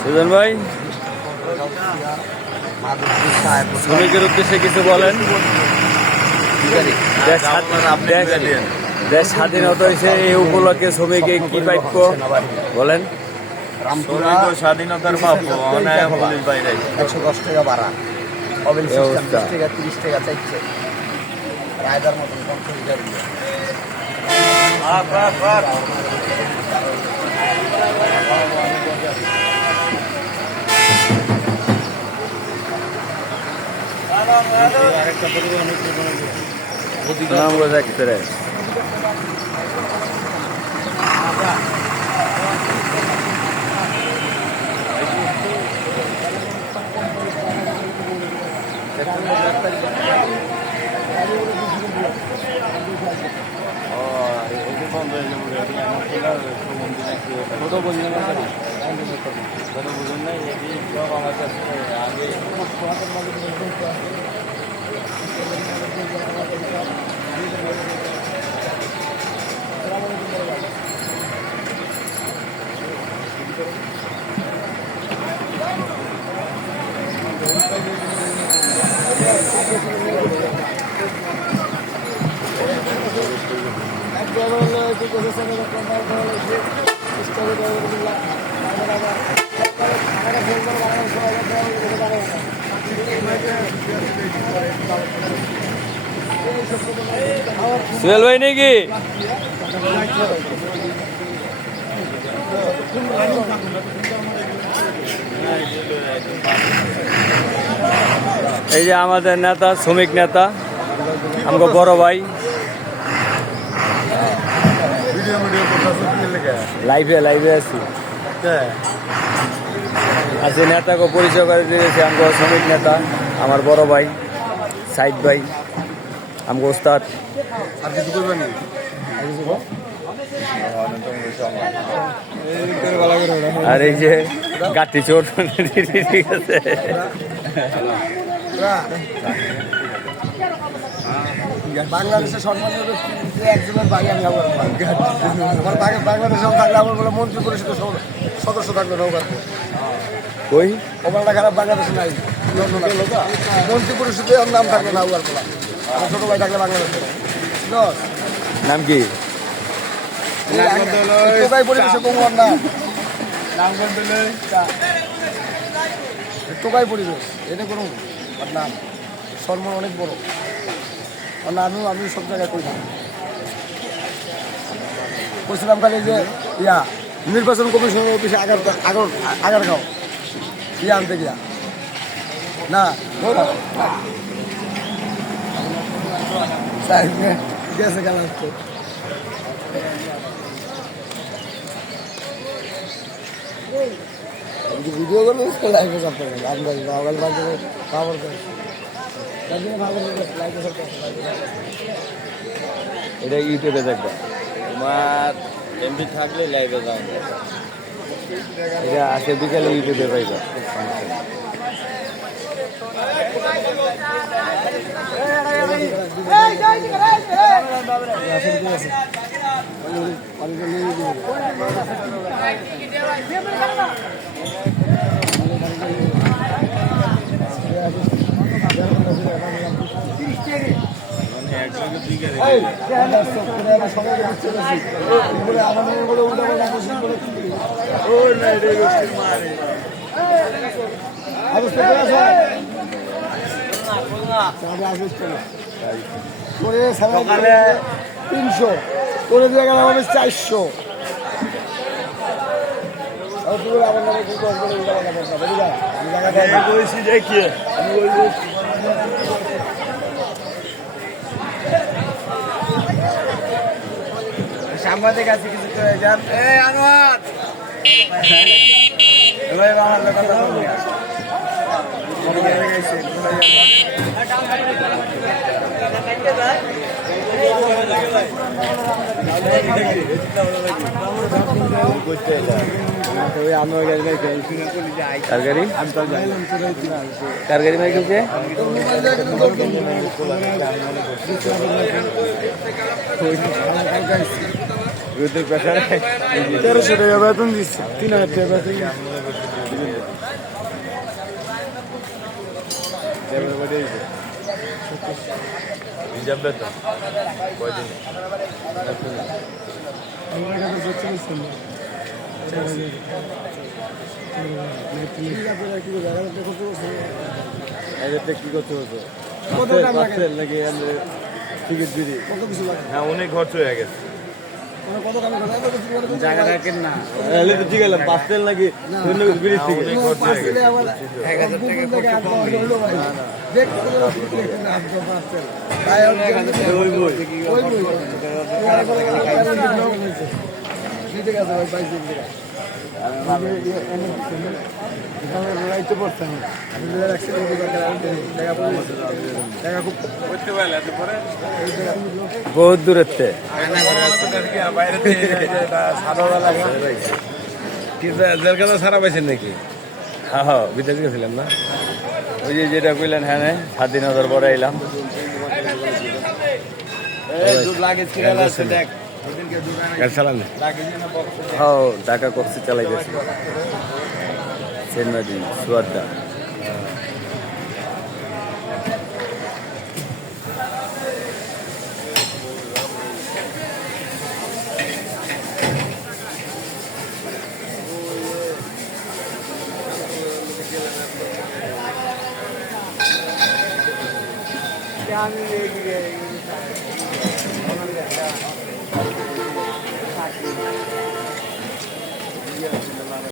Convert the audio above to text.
সুজন ভাই, শ্রমিকের উদ্দেশ্যে কিছু বলেন। দেশ স্বাধীনতা হয়েছে, এই উপলক্ষে শ্রমিকে কি বাক্য বলেন? স্বাধীনতার 110 টাকা ভাড়া, 30 টাকা চাইছে রায়দার মতন সুহেল ভাই নাকি? এই যে আমাদের নেতা, শ্রমিক নেতা, আমাকে বড় ভাই, লাইভে আছি। আজকে নেতাকে পরিচয় করে দিয়েছে আমাকে শ্রমিক নেতা, আমার বড় ভাই সাইদ ভাই, আমাকে ওস্তাদ। আর কিছু করবেন? আর এই যে গাঠি চোর, ঠিক আছে। বাংলাদেশের সম্মানীয় একজনের বাড়ি আমি বাংলাদেশে থাকলে আমার বলে মন্ত্রী পরিষদের সদস্য থাকবে নৌকার ওই ওখানটা খারাপ বাংলাদেশে নাই, মন্ত্রী পরিষদে নাম থাকবে না উয়ার পোলা। আমার ছোট ভাই থাকলে বাংলাদেশে নাম কি? টোকাই পরিবেশে কমুয়ার নাম টোকাই পরিবেশ, এটা কোনো নাম সম্মান অনেক বড়। আমি সব জায়গায় করি করছিলাম খালি যে নির্বাচন কমিশনের অফিসে আগারগাঁও আনতে গিয়া না গেছে গেল ভিডিও করলে লাইভে সব করে খবর করে এটা ইউটিউবে দেখবা, তোমার এমবি থাকলে লাইভে যাও। এটা আজকে বিকালে ইউটিউবে পাইবা। সকালে 300 করে দিয়ে গেলাম আমি 400। সাংবাদিক আছে কিছু করে যান। কার গাড়ি কার গাড়ি মাইক হয়েছে তেরোশো টাকা বেতন দিচ্ছে 3,000 টাকা বেতন কি করতে হতো টিকিট দিদি কত কিছু লাগে হ্যাঁ অনেক খরচ হয়ে গেছে কত কামে জায়গা রাখেন না ঠিক আছে পাঁচতেল নাকি ব্রিজ থেকে অনেক খরচ হয়ে গেছে 1,000 টাকা হলো ভাই দেখতে ঠিক আছে ভাই 22 টাকা রাইতে পড়তাম বহুত দূরেতে সারা পাইছেন নাকি হ্যাঁ হ্যাঁ বিদেশ গেছিলাম না ওই যে যেটা কইলেন হ্যাঁ স্বাধীনতার পরে এলাম হ্যাঁ ঢাকা কক্সি চালাই গেছি চেন্নাই সুয়াদা